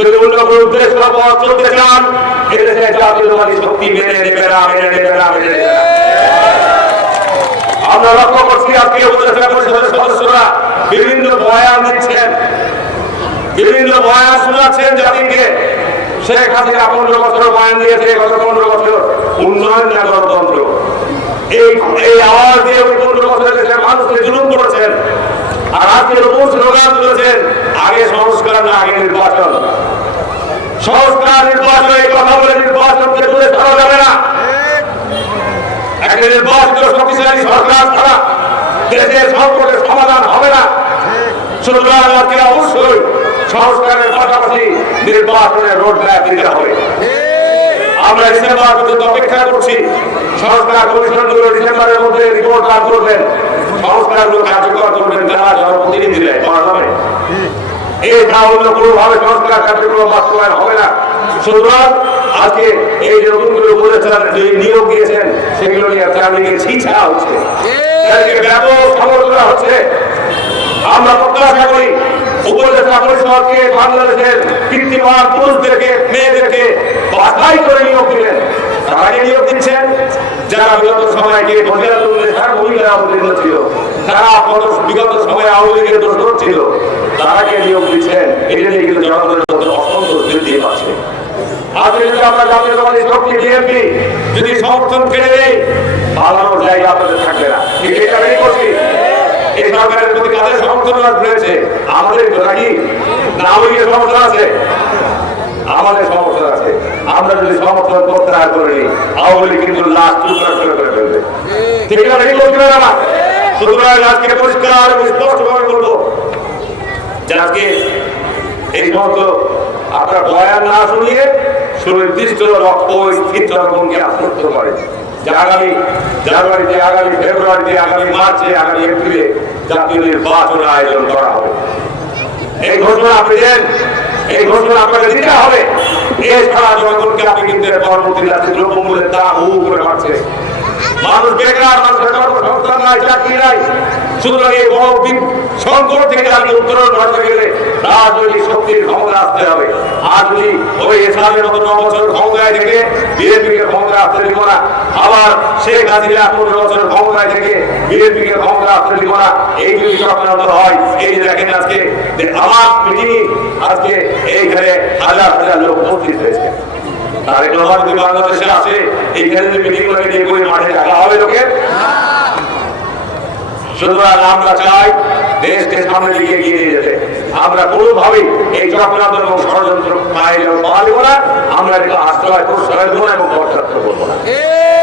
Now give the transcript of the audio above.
অন্য উদ্দেশ্য নিয়ে পথ চলতে চান এদেশে জাতীয়তাবাদী শক্তি মেনে নেবে না বয়ান দিয়েছে গত পনেরো বছর উন্নয়ন না গণতন্ত্র এই এই আওয়াজ দিয়ে উনি পনেরো বছর দেশের করেছেন। আর আজকে নতুন স্লোগান তুলেছেন, আগে সংস্কার না আগে নির্বাচন। সংস্কার নির্বাচন এই কথা বলে নির্বাচনকে তুলে ধরা যাবে না। একটা নির্বাচিত শক্তিশালী সরকার ছাড়া দেশের সংকটের সমাধান হবে না। সুতরাং অবশ্যই সংস্কারের পাশাপাশি নির্বাচনের রোড ম্যাপ দিতে হবে। আমরা ডিসেম্বর পর্যন্ত অপেক্ষা করছি। সংস্কার কমিশনগুলো ডিসেম্বরের কার্যক্রম বাস্তবায়ন হবে না। সুতরাং আজকে এই যে নতুন করে যে নিয়োগ দিয়েছেন, সেগুলো নিয়ে হচ্ছে। ব্যাপক সমালোচনা হচ্ছে। আমরা প্রত্যাশা করি বাংলাদেশের কীর্তিমান পুরুষদেরকে, মেয়েদেরকে বাছাই করে নিয়োগ দিলেন। তারা নিয়োগ দিচ্ছেন। যারা বিগত সময় গত বিগত সময়ে আওয়ামী লীগের দোষর ছিল তারা কে নিয়োগ দিচ্ছেন? এটা নিয়ে কিন্তু জনগণের মধ্যে অসন্তোষ বৃদ্ধি পাচ্ছে। আজকে যদি আমরা যদি সমর্থন এই করতে না করি, আওয়ামী লীগ কিন্তু টুকরা করে ফেলবে। সুতরাং আজকে পরিষ্কার স্পষ্টভাবে বলব আজকে এই সমস্ত আপনার বয়ান না শুনিয়ে সুনির্দিষ্ট লক্ষ্য স্থির জনগণকে আশ্বস্ত করে। আগামী জানুয়ারিতে, আগামী ফেব্রুয়ারিতে, আগামী মার্চে, আগামী এপ্রিলে জাতীয় নির্বাচন আয়োজন করা হবে। এই ঘোষণা এই ঘোষণা আপনাকে দিতে হবে। এছাড়া কিন্তু মানুষ বেকার আসতে হবে। আর যদি ওই এসআমের মতো আসতে দিব না, আবার শেখ হাসিনা পনেরো বছর ক্ষমতায় থেকে বিএনপিকে ক্ষমতা আসতে দিব না, এই যদি হয়, এই যে আজকে এইখানে হাজার হাজার লোক উপস্থিত হয়েছে। তার একটু যদি বাংলাদেশে আসে এইখানে যে মিটিং করে নিয়ে করে মাঠে রাখা হবে লোকের সুতরাং আমরা চাই দেশকে সামনের দিকে এগিয়ে নিয়ে যেতে। আমরা কোনোভাবেই এই চক্রান্ত এবং ষড়যন্ত্র পায়ে পাওয়া দেবো না। আমরা এটা আশ্রয় প্রশ্রয় দেবো না এবং বরখাস্ত করব না।